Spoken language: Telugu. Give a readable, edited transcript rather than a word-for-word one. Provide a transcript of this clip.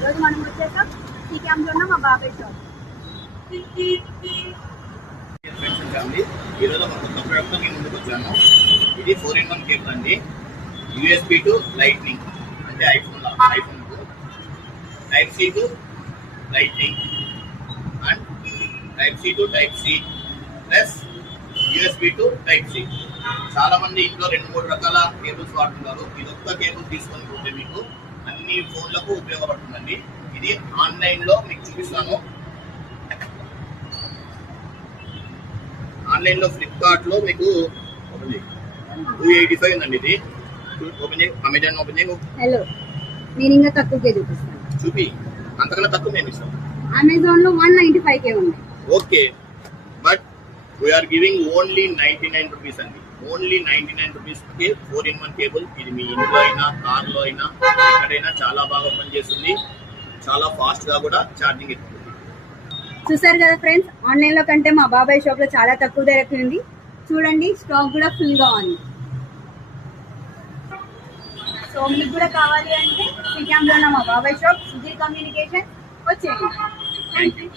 ఈరోజు మనం వచ్చేసాం ఈ క్యాంప్లో ఉన్న మా బాబాయ్ షాప్. ఈరోజు ఒక కొత్త ప్రోడక్ట్తో మేము ముందుకు వచ్చాము. ఇది 4-in-1 కేబుల్ అండి. USB టు లైట్నింగ్ అంటే ఐఫోన్కు type C to lightning and type C to type C plus USB to type C. చాలా మంది ఇంట్లో 2-3 రకాల కేబుల్స్ వాడుతున్నారు. ఇది ఒక్క కేబుల్ తీసుకొని పోతే మీకు అన్ని ఫోన్లకు ఉపయోగపడుతుందండి. ఇది ఆన్లైన్లో మీకు చూపిస్తాను. ఆన్లైన్లో ఫ్లిప్కార్ట్లో మీకు 285 ఉందండి. ఇది ఓపెన్ చేయి, అమెజాన్ ఓపెన్ చేయి. హలో, నేను ఇంకా తక్కువకే చూపిస్తాను. చూపి, అంతకన్నా తక్కువ మేము ఇస్తాం. అమెజాన్లో 195K ఉంది. Okay, but we are giving only 99 rupees అండి. ఓన్లీ 99 రూపీస్కి 4-in-1 కేబుల్. ఇది మీ ఇంట్లో అయినా కార్లో అయినా ఎక్కడైనా చాలా బాగా పనిచేస్తుంది. చాలా ఫాస్ట్గా కూడా ఛార్జింగ్ ఎక్కుతుంది. చూసారు కదా ఫ్రెండ్స్, ఆన్లైన్లో కంటే మా బాబాయ్ షాప్లో చాలా తక్కువ ధరకు ఉంది. చూడండి, స్టాక్ కూడా ఫుల్గా ఉంది. సో మీకు కూడా కావాలి అంటే ఈ క్యాంప్లో ఉన్న మా బాబాయ్ షాప్ సుధీర్ కమ్యూనికేషన్ వచ్చేయండి. Thank you.